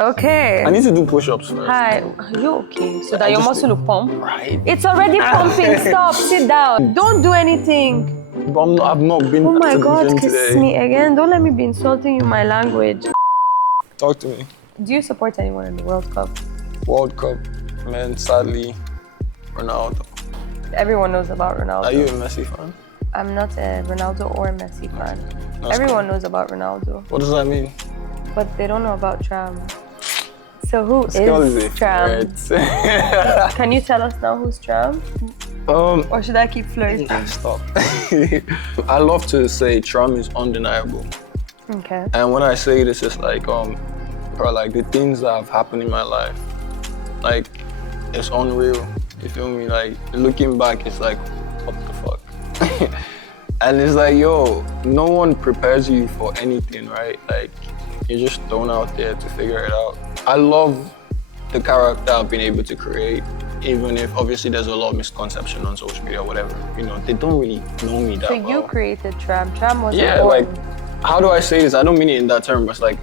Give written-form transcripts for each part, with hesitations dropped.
Okay. I need to do push-ups first. Hi, are you okay? So that I your just muscle will pump? Right. It's already pumping. Stop. Sit down. Don't do anything. But I've not been Oh my to the God, gym kiss today. me again. Don't let me be insulting you, my language. Talk to me. Do you support anyone in the World Cup? World Cup, man, sadly, Ronaldo. Everyone knows about Ronaldo. Are you a Messi fan? I'm not a Ronaldo or Messi fan. That's Everyone knows about Ronaldo, What does that mean? but they don't know about Tram. So who This girl is a is Tram? threat. Can you tell us now who's Tram? Or should I keep flirting? Stop. I love to say Tram is undeniable. Okay. And when I say this, it's like, bro, like the things that have happened in my life, like, it's unreal. You feel me? Like, looking back, it's like, what the fuck? And it's like, yo, no one prepares you for anything, right? Like, you're just thrown out there to figure it out. I love the character I've been able to create, even if obviously there's a lot of misconception on social media or whatever. You know, they don't really know me that well. So you created Tram. Tram was Yeah, born. like, how do I say this? I don't mean it in that term, but it's like,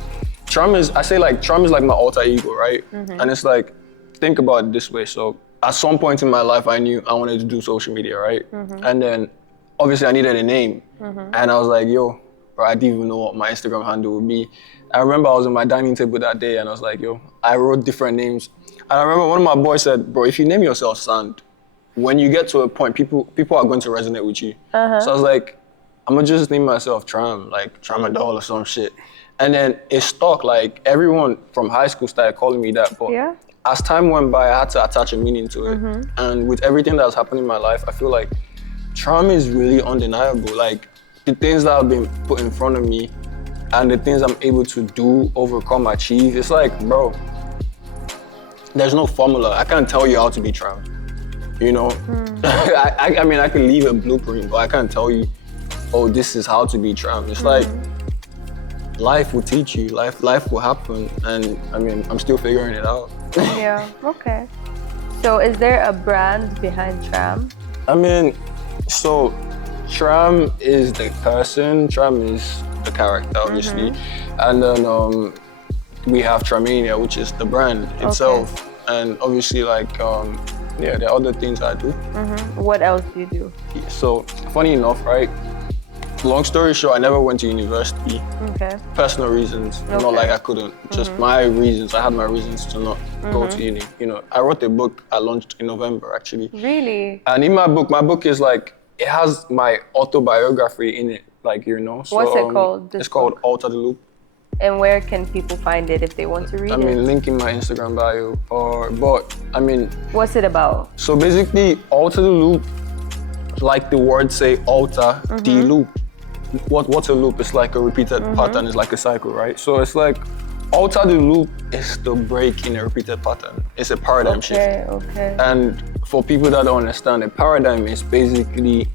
Tram is like my alter ego, right? Mm-hmm. And it's like, think about it this way. So at some point in my life, I knew I wanted to do social media, right? Mm-hmm. And then obviously I needed a name. Mm-hmm. And I was like, yo, bro, I didn't even know what my Instagram handle would be. I remember I was on my dining table that day and I was like, yo, I wrote different names. And I remember one of my boys said, bro, if you name yourself Sand, when you get to a point, people are going to resonate with you. Uh-huh. So I was like, I'm gonna just name myself Tram, like Tramadol or some shit. And then it stuck, like everyone from high school started calling me that. But Yeah. as time went by, I had to attach a meaning to it. Mm-hmm. And with everything that's happened in my life, I feel like Tram is really undeniable. Like the things that have been put in front of me and the things I'm able to do, overcome, achieve, it's like, bro, there's no formula. I can't tell you how to be Tram, you know? I mean, I could leave a blueprint, but I can't tell you, oh, this is how to be Tram. It's like, life will teach you, life will happen, and I mean, I'm still figuring it out. Yeah, okay. So is there a brand behind Tram? I mean, so Tram is the person, Tram is the character, obviously. And then we have Tramania, which is the brand itself. And obviously, like, yeah, there are other things I do. What else do you do? So, funny enough, right? Long story short, I never went to university. Okay. Personal reasons, not like I couldn't. Just my reasons. I had my reasons to not go to uni. You know, I wrote a book I launched in November, actually. Really? And in my book is like, it has my autobiography in it, like, you know. So, What's it called? It's called Alter the Loop. And where can people find it if they want to read I it? mean, link in my Instagram bio. But I mean, What's it about? so basically, Alter the Loop, like the word say, alter the loop. What's a loop? It's like a repeated pattern. It's like a cycle, right? So it's like, alter the loop is the break in a repeated pattern. It's a paradigm shift. Okay. And for people that don't understand, a paradigm is basically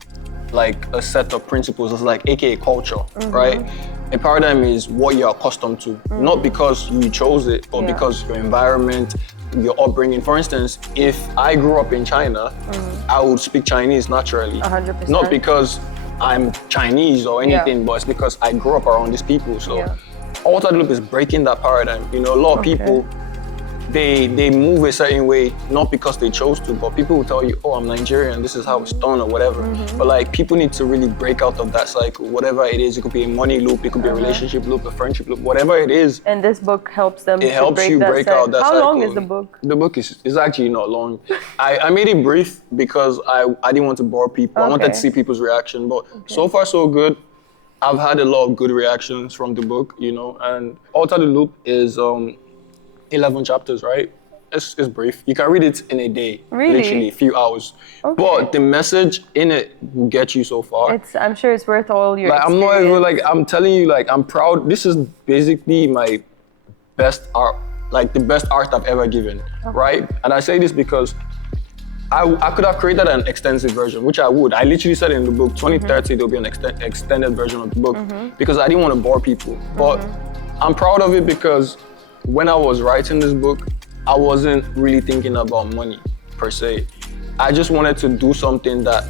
like a set of principles. It's like AKA culture, right? A paradigm is what you're accustomed to, not because you chose it, but because your environment, your upbringing. For instance, if I grew up in China, I would speak Chinese naturally. 100%. Not because I'm Chinese or anything, but it's because I grew up around these people. So Alter the Loop is breaking that paradigm. You know, a lot of people, they move a certain way, not because they chose to, but people will tell you, oh, I'm Nigerian, this is how it's done or whatever. But like, people need to really break out of that cycle, whatever it is. It could be a money loop, it could be a relationship loop, a friendship loop, whatever it is. And this book helps them It helps you break out that cycle. How long is the book? The book is actually not long. I made it brief because I didn't want to bore people. I wanted to see people's reaction, but so far so good. I've had a lot of good reactions from the book, you know, and Alter the Loop is 11 chapters, right? It's brief. You can read it in a day, literally a few hours. But the message in it will get you so far. I'm sure it's worth all your I'm not even like, I'm telling you, like, I'm proud. This is basically my best art, like the best art I've ever given, right? And I say this because I could have created an extensive version, which I would. I literally said in the book, 2030, there'll be an extended version of the book because I didn't want to bore people. But I'm proud of it because when I was writing this book, I wasn't really thinking about money per se. I just wanted to do something that,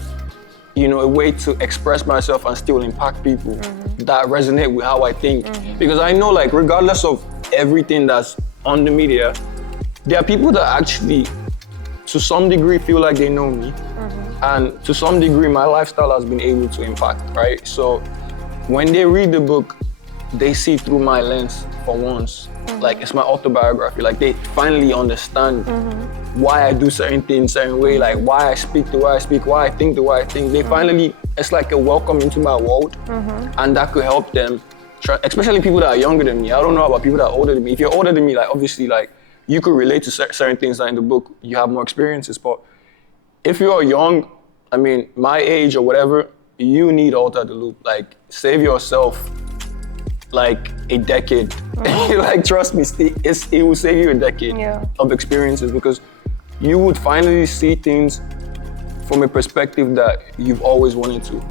you know, a way to express myself and still impact people that resonate with how I think. Because I know, like, regardless of everything that's on the media, there are people that actually, to some degree, feel like they know me. And to some degree, my lifestyle has been able to impact, right? So when they read the book, they see through my lens for once. Like, it's my autobiography. Like, they finally understand why I do certain things certain way, like why I speak the way I speak, why I think the way I think. They finally, it's like a welcome into my world, and that could help them, especially people that are younger than me. I don't know about people that are older than me. If you're older than me, like, obviously, like, you could relate to certain things that in the book, you have more experiences, but if you're young, I mean, my age or whatever, you need alter the loop. Like, save yourself like a decade. Like, trust me, it will save you a decade of experiences, because you would finally see things from a perspective that you've always wanted to.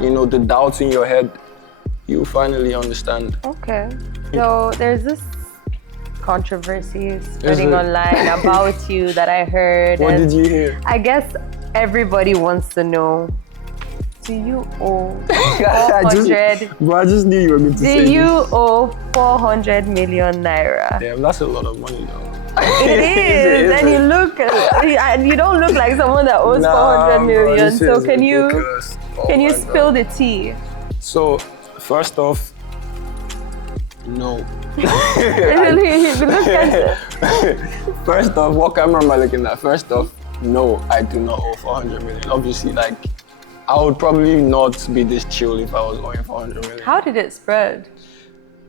You know, the doubts in your head, you finally understand. Okay. So there's this controversy spreading online about you that I heard. What did you hear? I guess everybody wants to know, do you owe 400? I just knew you were going to say Do you owe 400 million naira? Damn, that's a lot of money though. It is, and you don't look like someone that owes 400 million. Bro, so can you spill God. the tea? So, first off, no. First off, what camera am I looking at? First off, no, I do not owe 400 million. Obviously, like, I would probably not be this chill if I was owing 400 million. How did it spread?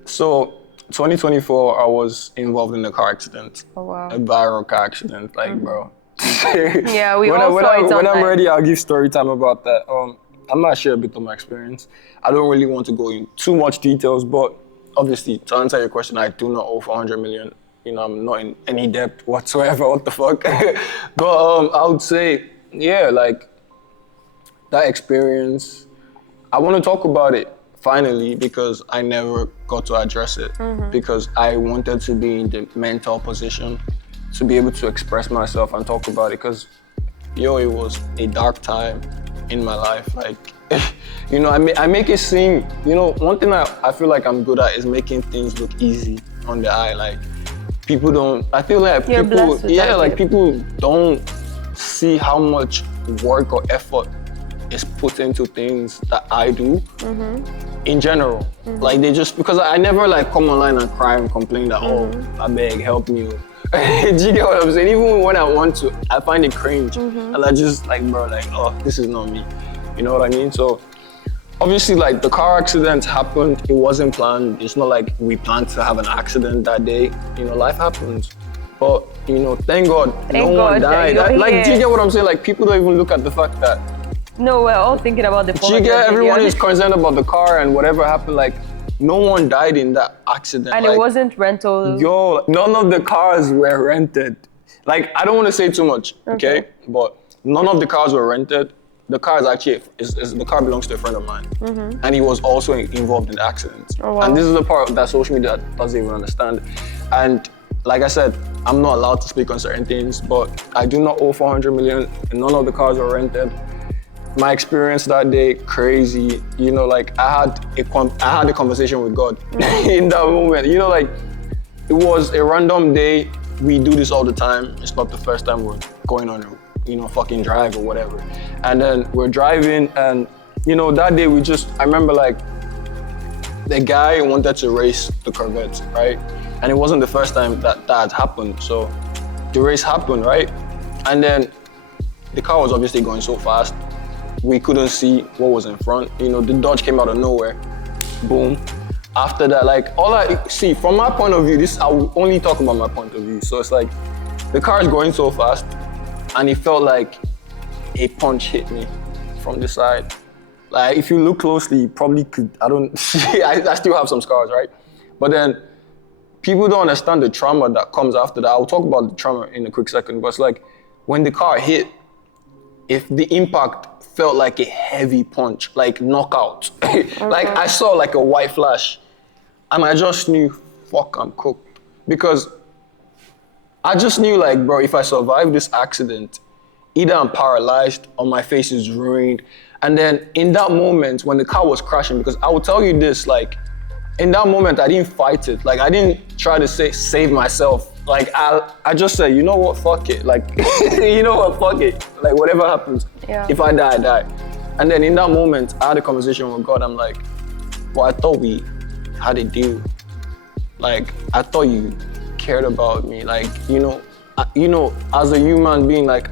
So, 2024, I was involved in a car accident. Oh, wow. A viral car accident, like, bro. Yeah, we all saw it When I'm online. ready, I'll give story time about that. I'm not sure a bit of my experience. I don't really want to go in too much details, but obviously, to answer your question, I do not owe 400 million. You know, I'm not in any debt whatsoever. What the fuck? But I would say, yeah, like, that experience, I want to talk about it finally, because I never got to address it, because I wanted to be in the mental position to be able to express myself and talk about it, because, yo, it was a dark time in my life. Like, you know, I make it seem, you know, one thing I feel like I'm good at is making things look easy on the eye. Like, people don't, I feel like You're people, blessed with yeah, that, like, babe. people don't see how much work or effort is put into things that I do in general. Like, they just, because I never like come online and cry and complain that, oh, I beg, help me. Do you get what I'm saying? Even when I want to, I find it cringe. And I just like, bro, like, oh, this is not me. You know what I mean? So obviously, like, the car accident happened, it wasn't planned. It's not like we planned to have an accident that day. You know, life happens. But, you know, thank God, no one died. Like, do you get what I'm saying? Like, people don't even look at the fact that, No, we're all thinking about the 400 million. everyone is concerned about the car and whatever happened. Like, no one died in that accident. And like, it wasn't rental. Yo, none of the cars were rented. Like, I don't want to say too much, okay? But none of the cars were rented. The car is actually, the car belongs to a friend of mine. And he was also involved in the accident. Oh, wow. And this is the part that social media doesn't even understand. And like I said, I'm not allowed to speak on certain things, but I do not owe 400 million, and none of the cars were rented. My experience that day, crazy. You know, like, I had a conversation with God in that moment. You know, like, it was a random day. We do this all the time. It's not the first time we're going on a, you know, fucking drive or whatever. And then we're driving, and, you know, that day I remember, like, the guy wanted to race the Corvette, right? And it wasn't the first time that had happened. So the race happened, right? And then the car was obviously going so fast. We couldn't see what was in front. You know, the Dodge came out of nowhere. Boom. After that, like, all I see from my point of view, I will only talk about my point of view. So it's like, the car is going so fast, and it felt like a punch hit me from the side. Like, if you look closely, you probably could, I still have some scars, right? But then, people don't understand the trauma that comes after that. I'll talk about the trauma in a quick second, but it's like, when the car hit, if the impact felt like a heavy punch, like knockout. Like, I saw like a white flash, and I just knew, fuck, I'm cooked. Because I just knew, like, bro, if I survive this accident, either I'm paralyzed or my face is ruined. And then in that moment when the car was crashing, because I will tell you this, like, in that moment, I didn't fight it. Like, I didn't try to save myself. Like, I just said, you know what, fuck it. Like, you know what, fuck it. Like, whatever happens, if I die, I die. And then in that moment, I had a conversation with God. I'm like, well, I thought we had a deal. Like, I thought you cared about me. Like, you know, as a human being, like,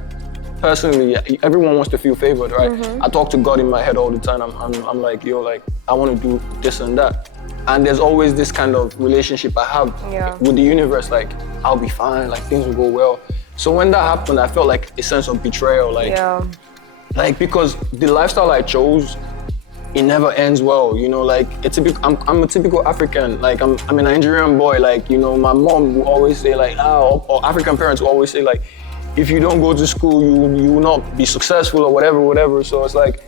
personally, everyone wants to feel favored, right? I talk to God in my head all the time. I'm like, yo, like, I want to do this and that. And there's always this kind of relationship I have with the universe, like, I'll be fine, like, things will go well. So when that happened, I felt like a sense of betrayal, like because the lifestyle I chose, it never ends well, you know, like, I'm a typical African, like, I'm a Nigerian boy, like, you know, my mom will always say, like, or African parents will always say, like, if you don't go to school, you will not be successful or whatever. So it's like,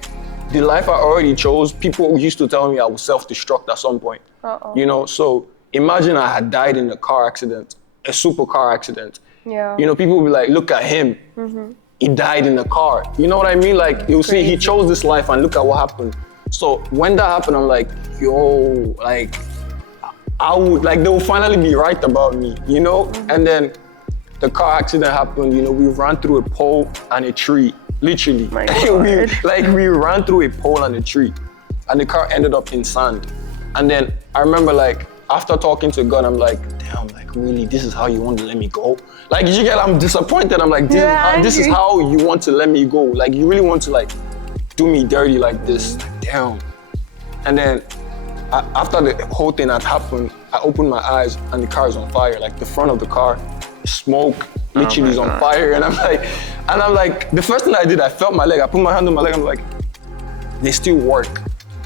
the life I already chose, people used to tell me I would self-destruct at some point, you know? So imagine I had died in a car accident, a super car accident. You know, people will be like, look at him, he died in a car. You know what I mean? Like, you'll see, he chose this life and look at what happened. So when that happened, I'm like, yo, like, I would, like, they will finally be right about me, you know? And then the car accident happened, you know, we ran through a pole and a tree, literally. we ran through a pole and a tree, and the car ended up in sand. And then I remember, like, after talking to God, I'm like, damn, like, really, this is how you want to let me go? Like, you get, I'm disappointed. I'm like, this is how you want to let me go? Like, you really want to, like, do me dirty like this? Like, damn. And then after the whole thing had happened, I opened my eyes and the car is on fire. Like, the front of the car, smoke literally is on fire. And I'm like, the first thing I did, I felt my leg. I put my hand on my leg. I'm like, they still work,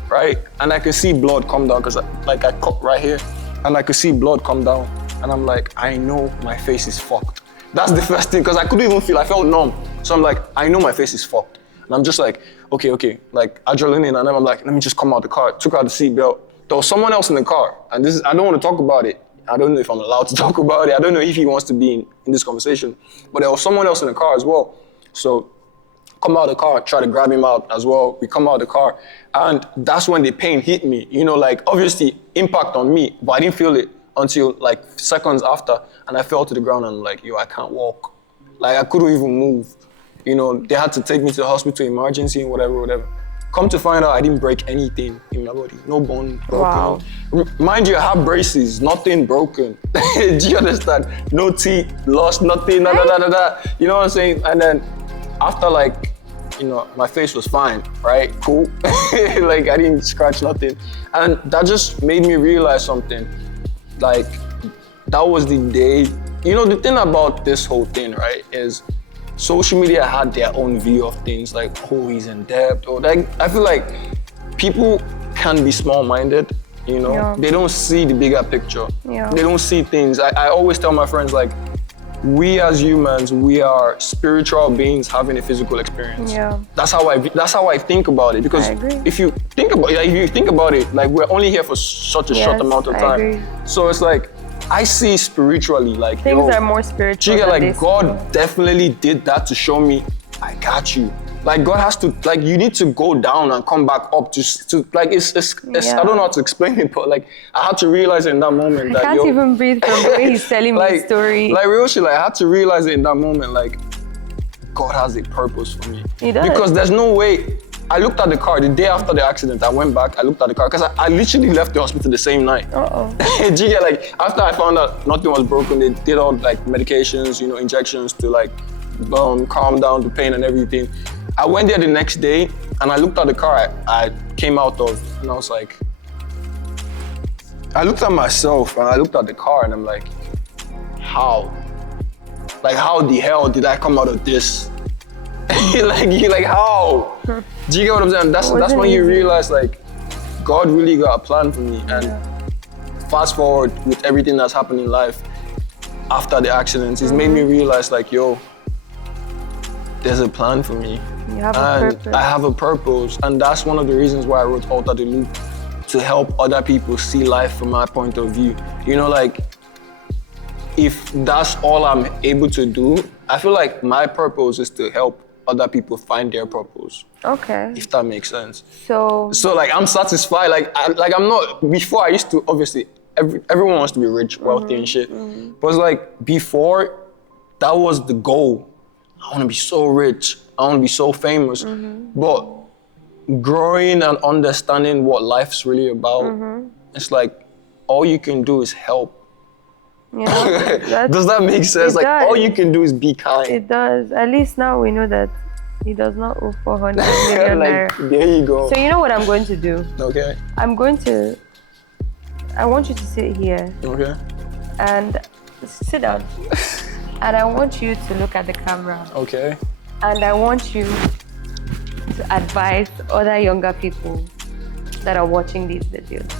right? And I could see blood come down because I cut right here, and I could see blood come down. And I'm like, I know my face is fucked. That's the first thing, because I couldn't even feel. I felt numb. So I'm like, I know my face is fucked. And I'm just like, okay, like adrenaline. And then I'm like, let me just come out the car. Took out the seatbelt. There was someone else in the car, and I don't want to talk about it. I don't know if I'm allowed to talk about it. I don't know if he wants to be in this conversation, but there was someone else in the car as well. So come out of the car, try to grab him out as well. We come out of the car, and that's when the pain hit me. You know, like, obviously impact on me, but I didn't feel it until like seconds after, and I fell to the ground and I'm like, yo, I can't walk. Like, I couldn't even move. You know, they had to take me to the hospital, emergency and whatever. Come to find out, I didn't break anything in my body. No bone broken. Wow. Mind you, I have braces, nothing broken. Do you understand? No teeth, lost nothing, da. You know what I'm saying? And then after, like, you know, my face was fine, right? Cool. Like, I didn't scratch nothing. And that just made me realize something. Like, that was the day. You know, the thing about this whole thing, right, is social media had their own view of things, like, oh, he's in debt, or like, I feel like people can be small-minded, you know? They don't see the bigger picture. They don't see things. I always tell my friends, like, we as humans, we are spiritual beings having a physical experience. That's how I think about it, because if you think about it, like, we're only here for such a short amount of time. So it's like, I see spiritually, like, things are more spiritual. Like, God definitely did that to show me, I got you. Like, God has to, like, you need to go down and come back up to like, it's I don't know how to explain it, but like, I had to realize it in that moment that, I can't even breathe from the way he's telling me the story. Like, real shit, like, I had to realize it in that moment, like, God has a purpose for me. He does. Because there's no way. I looked at the car the day after the accident. I went back, I looked at the car, because I literally left the hospital the same night. Do you get, like, after I found out nothing was broken, they did all, like, medications, you know, injections to, like, calm down the pain and everything. I went there the next day, and I looked at the car I came out of, and I was like, I looked at myself, and I looked at the car, and I'm like, how? Like, how the hell did I come out of this? like how? Do you get what I'm saying? That's when you realize, like, God really got a plan for me. And fast forward with everything that's happened in life after the accident, it's made me realize, like, yo, there's a plan for me. You have a purpose. I have a purpose, and that's one of the reasons why I wrote Alter the Loop, to help other people see life from my point of view. You know, like, if that's all I'm able to do, I feel like my purpose is to help other people find their purpose. Okay. If that makes sense. So like I'm satisfied. I'm not. Before I used to obviously everyone wants to be rich, wealthy, and shit. But it's like before, that was the goal. I want to be so rich. I want to be so famous. But growing and understanding what life's really about, it's like all you can do is help. yeah, Does that make sense? Like does. all you can do is be kind. It does. At least now we know that he does not owe 400 million like, naira. there you go. So you know what I'm going to do? Okay. I want you to sit here Okay. and sit down. And I want you to look at the camera. Okay. And I want you to advise other younger people that are watching these videos.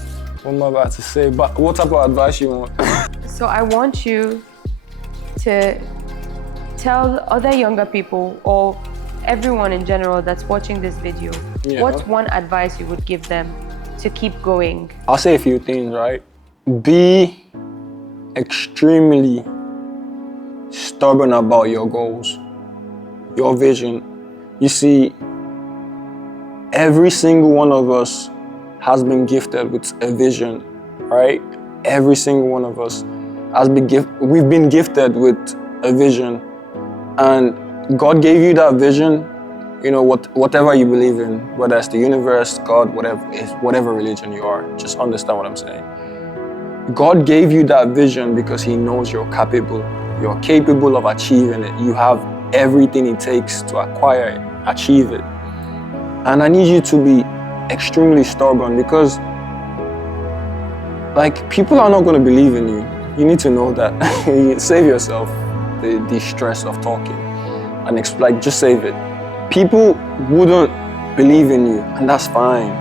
What am I about to say? But what type of advice you want? So I want you to tell other younger people or everyone in general that's watching this video, what's one advice you would give them to keep going? I'll say a few things, right? Be extremely stubborn about your goals, your vision. You see, every single one of us has been gifted with a vision, right? Every single one of us has been we've been gifted with a vision, and God gave you that vision. You know, whatever you believe in, whether it's the universe, God, whatever religion you are, just understand what I'm saying. God gave you that vision because He knows you're capable. You're capable of achieving it. You have everything it takes to acquire it, achieve it. And I need you to be extremely stubborn because, like, people are not going to believe in you. You need to know that. Save yourself the stress of talking and just save it. People wouldn't believe in you, and that's fine.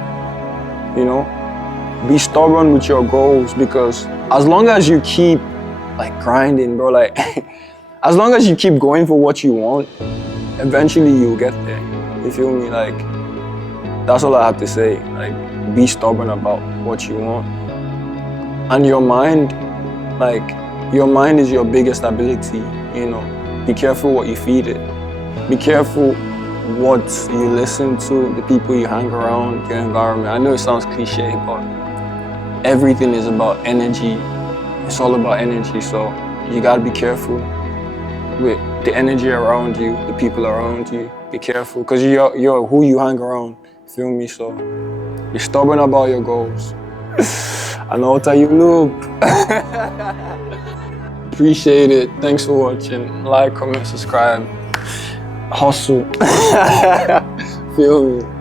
You know, be stubborn with your goals because as long as you keep like grinding, bro, like as long as you keep going for what you want, eventually you'll get there. You feel me? Like, that's all I have to say. Like, be stubborn about what you want. And your mind is your biggest ability, you know. Be careful what you feed it. Be careful what you listen to, the people you hang around, your environment. I know it sounds cliche, but everything is about energy. It's all about energy, so you gotta be careful with the energy around you, the people around you. Be careful, because you're who you hang around, feel me? So be stubborn about your goals. And alter you look. Appreciate it. Thanks for watching. Like, comment, subscribe. Hustle. Feel me?